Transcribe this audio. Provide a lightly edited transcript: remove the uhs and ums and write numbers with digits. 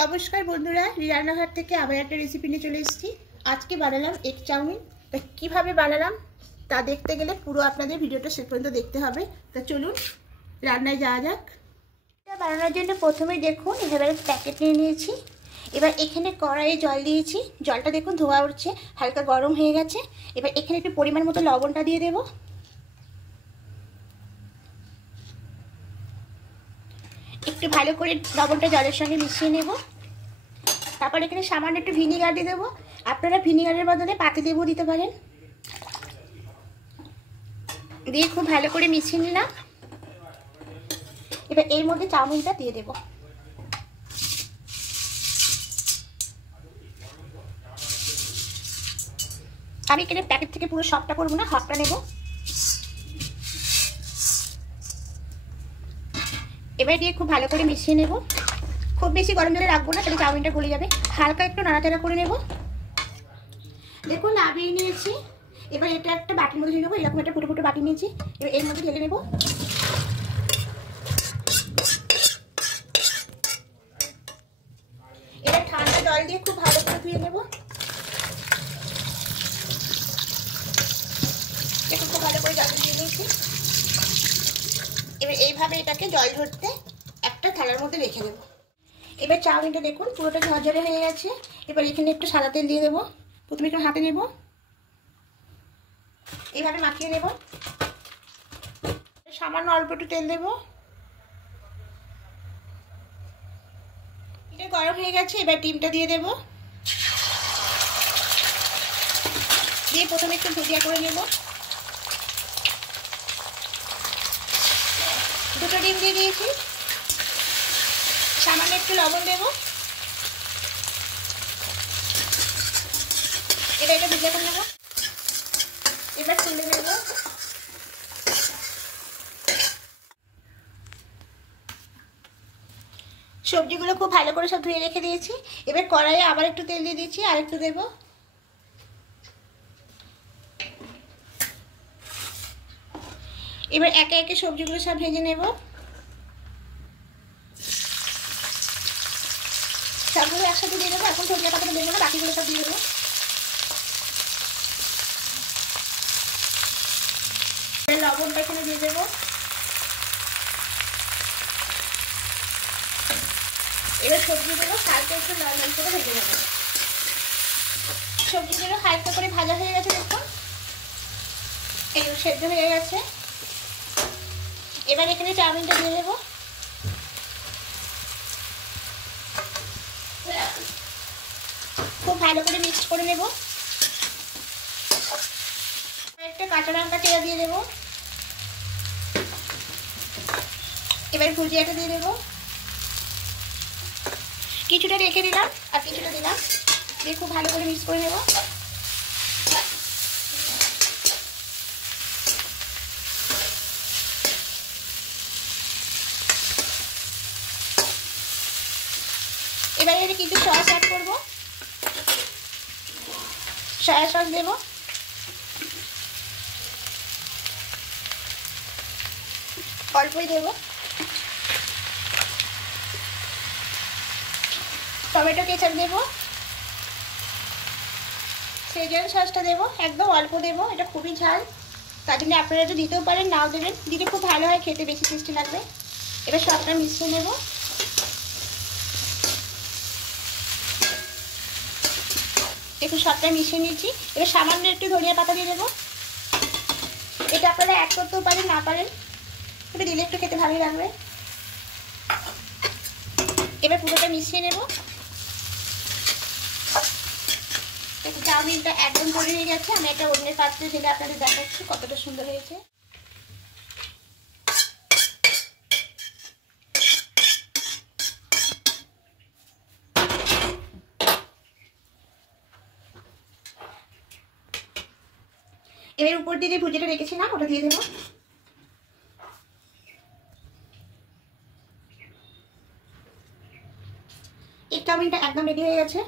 নমস্কার বন্ধুরা, রান্নাঘর থেকে আবার একটা রেসিপি নিয়ে চলে এসেছি। আজকে বানালাম এগ চাউমিন। তা কীভাবে বানালাম তা দেখতে গেলে পুরো আপনাদের ভিডিওটা শেষ পর্যন্ত দেখতে হবে। তা চলুন রান্নায় যাওয়া যাক। এটা বানানোর জন্য প্রথমে দেখুন এভাবে প্যাকেট নিয়ে নিয়েছি। এবার এখানে কড়াইয়ে জল দিয়েছি, জলটা দেখুন ধোয়া উঠছে, হালকা গরম হয়ে গেছে। এবার এখানে একটু পরিমাণ মতো লবণটা দিয়ে দেবো। একটু ভালো করে লবণটা জলের সঙ্গে মিশিয়ে নেব। তারপর এখানে সামান্য একটু ভিনিগার দিয়ে দেবো। আপনারা ভিনিগারের বদলে পাতিলেবু দিতে পারেন। দিয়ে খুব ভালো করে মিশিয়ে নিলাম। এবার এর মধ্যে চাউমিনটা দিয়ে দেব। আমি এখানে প্যাকেট থেকে পুরো সবটা করবো না, হাফটা নেব। এবার দিয়ে খুব ভালো করে মিশিয়ে নেব। খুব বেশি গরম জলে রাখবো না, তাহলে চাউমিনটা গলে যাবে। হালকা একটু নাড়াচাড়া করে নেব। দেখুন নামিয়ে নিয়েছি। এবার এটা একটা বাটির মধ্যে ঢেলে নেবো। এরকম একটা ফুটো ফুটো বাটি নিয়েছি, এবার এর মধ্যে ঢেলে নেব। এবার ঠান্ডা জল দিয়ে খুব ভালো করে ধুয়ে নেব। দেখুন খুব ভালো করে জল দিয়ে নিয়েছি। এবার এইভাবে এটাকে জল ঝরতে একটা থালার মধ্যে রেখে দেবো। এবার চাউমিনটা দেখুন পুরোটা ঝরঝরে হয়ে গেছে। এবার এখানে একটু সাদা তেল দিয়ে দেবো। প্রথমে একটু হাতে নেব, এইভাবে মাখিয়ে নেব। সামান্য অল্প একটু তেল দেবো। এটা গরম হয়ে গেছে। এবার ডিমটা দিয়ে দেবো। দিয়ে প্রথমে একটু ভুজিয়া করে নেব। দুটো ডিম দিয়ে দিয়েছি। সামান্য একটু লবণ দেবো। এবার এটা ভুজিয়া করে নেব। এবার তুলে নেব। সবজিগুলো খুব ভালো করে সব ধুয়ে রেখে দিয়েছি। এবার কড়াইয়ে আবার একটু তেল দিয়ে দিচ্ছি, আর একটু দেবো। এবার একে একে সবজিগুলো সব ভেজে নেব। সবগুলো একসাথে দিয়ে দেবো। এখন সবজি পাতাটা দেবো না, বাকিগুলো সব দিয়ে দেবো। লবণটা এখানে দিয়ে দেবো। এবার সবজিগুলো হালকা একটু লাল লাল করে ভেজে নেব। সবজিগুলো হালকা করে ভাজা হয়ে গেছে, দেখুন এগুলো সেদ্ধ হয়ে গেছে। এবার এখানে চাউমিনটা দিয়ে দেবো। খুব ভালো করে মিক্স করে নেব। একটা কাঁচা লঙ্কা চেরা দিয়ে দেবো। এবার ভুজিয়াটা দিয়ে দেবো। কিছুটা রেখে দিলাম আর কিছুটা দিলাম। দিয়ে খুব ভালো করে মিক্স করে নেব। এবারে এর কিছু সস অ্যাড করব। সয়া সস দেব। অল্পই দেব। টমেটো কেচাপ দেব। সেজওয়ান সসটা দেব, একদম অল্প দেব, এটা খুবই ঝাল, তার জন্য আপনারা এটা দিতেও পারেন, নাও দেবেন। দিলে খুব ভালো হয়, খেতে বেশি টেস্টি লাগবে। এবার সবটা মিশিয়ে নেব। একটু সবটা মিশিয়ে নিয়েছি। এবার সামান্য একটু ধনিয়া পাতা দিয়ে দেবো। এটা আপনারা অ্যাড করতেও পারেন, না পারেন, এটা দিলে একটু খেতে ভালোই লাগবে। এবার পুরোটা মিশিয়ে নেব। চাউমিনটা একদম তৈরি হয়ে গেছে। আমি একটা অন্যের পাত্রে ঢেলে আপনাদের দেখাচ্ছি কতটা সুন্দর হয়েছে। এবার উপর দিয়ে যে ভুজিয়াটা রেখেছিলাম ওটা দিয়ে দেবো। এই চাউমিনটা একদম রেডি হয়ে গেছে।